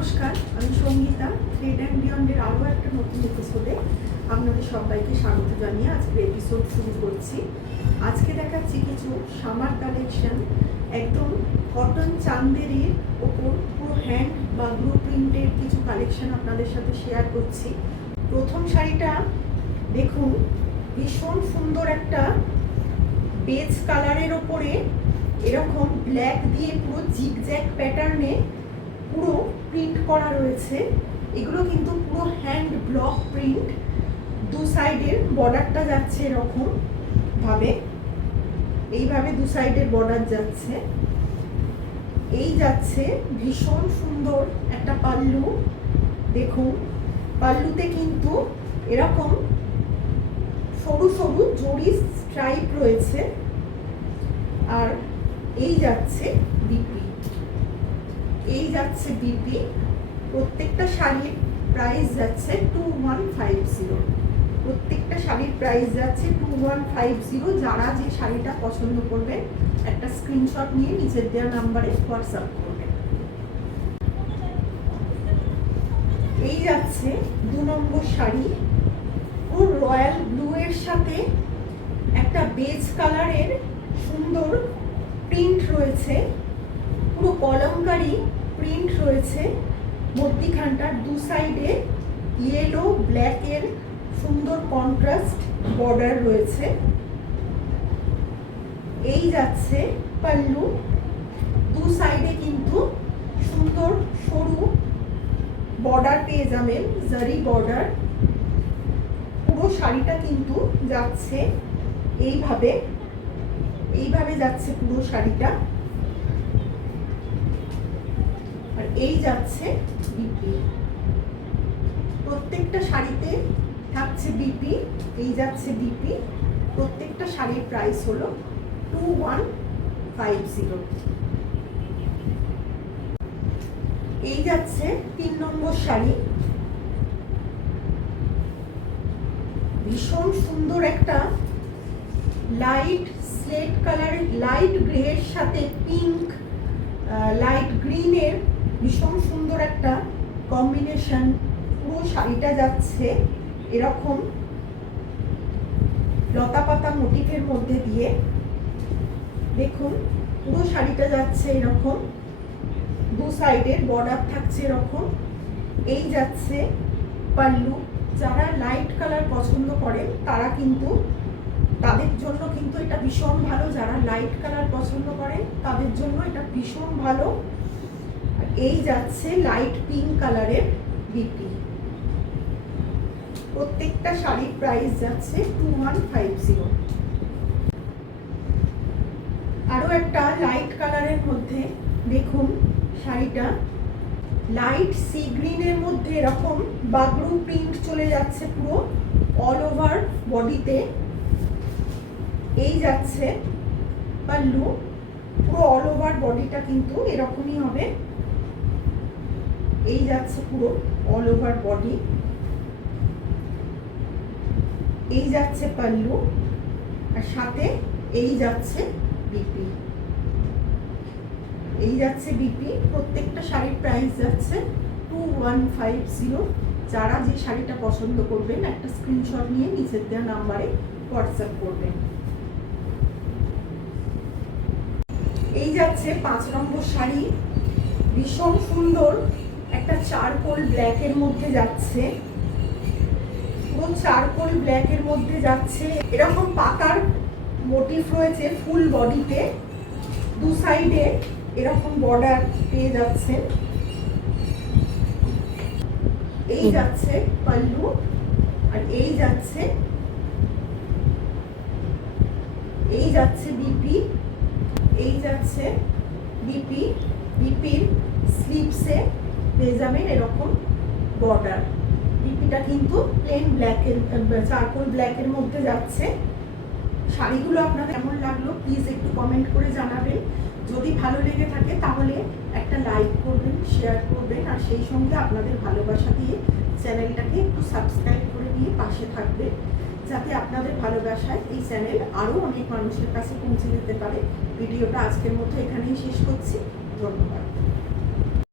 নমস্কার, আমি Sangeeta. Thread and বিয়ন্ডের আরও একটা নতুন এপিসোডে আপনাদের সবাইকে স্বাগত জানিয়ে আজকের এপিসোড শুরু করছি। আজকে দেখাচ্ছি কিছু সামার কালেকশন, একদম কটন চান্দেরির ওপর পুরো হ্যান্ড বা ব্লু প্রিন্টের কিছু কালেকশন আপনাদের সাথে শেয়ার করছি। প্রথম শাড়িটা দেখুন, ভীষণ সুন্দর একটা বেজ কালারের ওপরে এরকম ব্ল্যাক দিয়ে পুরো জিগজ্যাগ প্যাটার্নে পুরো প্রিন্ট করা রয়েছে। এগুলো কিন্তু পুরো হ্যান্ড ব্লক প্রিন্ট। দু সাইডের বর্ডারটা যাচ্ছে এরকম ভাবে, এইভাবে দু সাইডের বর্ডার যাচ্ছে। এই যাচ্ছে ভীষণ সুন্দর একটা পাল্লু। দেখুন, পাল্লুতে কিন্তু এরকম সরু সরু জরি স্ট্রাইপ রয়েছে। আর এই যাচ্ছে বিপি, এই যাচ্ছে বিপি। প্রত্যেকটা শাড়ির প্রাইস যাচ্ছে 2150। প্রত্যেকটা শাড়ির প্রাইস যাচ্ছে 2150। যারা যে শাড়িটা পছন্দ করবেন একটা স্ক্রিনশট নিয়ে নিচের দেওয়া নাম্বারে হোয়াটসঅ্যাপ করবেন। এই যাচ্ছে 2 নম্বর শাড়ি, পুরো রয়্যাল ব্লু এর সাথে একটা বেজ কালারের সুন্দর প্রিন্ট রয়েছে, পুরো কলমকারি প্রিন্ট রয়েছে। মধ্যিখানটার দু সাইডে ইয়েলো ব্ল্যাকের সুন্দর কন্ট্রাস্ট বর্ডার রয়েছে। এই যাচ্ছে পাল্লু, দু সাইডে কিন্তু সুন্দর সরু বর্ডার পেয়ে যাবেন, জারি বর্ডার। পুরো শাড়িটা কিন্তু যাচ্ছে এইভাবে, এইভাবে যাচ্ছে পুরো শাড়িটা। আর এই যাচ্ছে বিপি, প্রত্যেকটা শাড়িতে থাকছে বিপি। এই যাচ্ছে বিপি। প্রত্যেকটা শাড়ির প্রাইস হলো 2150। এই যাচ্ছে 3 নম্বর শাড়ি, ভীষণ সুন্দর একটা লাইট স্লেট কালারের, লাইট গ্রে এর সাথে পিঙ্ক লাইট গ্রিনের ভীষণ সুন্দর একটা কম্বিনেশন। পুরো শাড়িটা যাচ্ছে এরকম লতা পাতা মোটিফের মধ্যে দিয়ে। দেখুন, পুরো শাড়িটা যাচ্ছে এরকম, দু সাইডের বর্ডার থাকছে এরকম। এই যাচ্ছে পাল্লু। যারা লাইট কালার পছন্দ করেন তারা কিন্তু, তাদের জন্য কিন্তু এটা ভীষণ ভালো। যারা লাইট কালার পছন্দ করেন তাদের জন্য এটা ভীষণ ভালো। এই যাচ্ছে লাইট পিঙ্ক কালারের বিপি। প্রত্যেকটা শাড়ির প্রাইস যাচ্ছে 2150। আরো একটা লাইট কালারের মধ্যে দেখুন, শাড়িটা লাইট সি গ্রিনের মধ্যে এরকম বাগরু প্রিন্ট চলে যাচ্ছে পুরো অল ওভার বডিতে। এই যাচ্ছে পাল্লু, পুরো অল ওভার বডিটা কিন্তু এরকমই হবে। এই যাচ্ছে পুরো অল ওভার বডি। এই যাচ্ছে পাল্লু, আর সাথে এই যাচ্ছে বিপি। এই যাচ্ছে বিপি। প্রত্যেকটা শাড়ির প্রাইস যাচ্ছে 2150। যারা যে শাড়িটা পছন্দ করবেন একটা স্ক্রিনশট নিয়ে নিচের দেওয়া নাম্বারে হোয়াটসঅ্যাপ করবেন। এই যাচ্ছে 5 নম্বর শাড়ি, ভীষণ সুন্দর একটা চারকোল ব্ল্যাকের মধ্যে যাচ্ছে। পুরো চারকোল ব্ল্যাকের মধ্যে যাচ্ছে, এরকম পাতার মোটিফ রয়েছে ফুল বডিতে। দু সাইডে এরকম বর্ডার পেয়ে যাচ্ছে। এই যাচ্ছে পাল্লু, আর এই যাচ্ছে বিপি। এই যাচ্ছে বিপি। বিপির স্লিভসে পেয়ে যাবেন এরকম বর্ডার। বিপিটা কিন্তু প্লেন ব্ল্যাকের, চারকোল ব্ল্যাকের মধ্যে যাচ্ছে। শাড়িগুলো আপনার কেমন লাগলো প্লিজ একটু কমেন্ট করে জানাবেন। যদি ভালো লেগে থাকে তাহলে একটা লাইক করবেন, শেয়ার করবেন, আর সেই সঙ্গে আপনাদের ভালোবাসা দিয়ে চ্যানেলটাকে একটু সাবস্ক্রাইব করে দিয়ে পাশে থাকবেন, যাতে আপনাদের ভালোবাসায় এই চ্যানেল আরও অনেক মানুষের কাছে পৌঁছে যেতে পারে। ভিডিওটা আজকের মতো এখানেই শেষ করছি। ধন্যবাদ।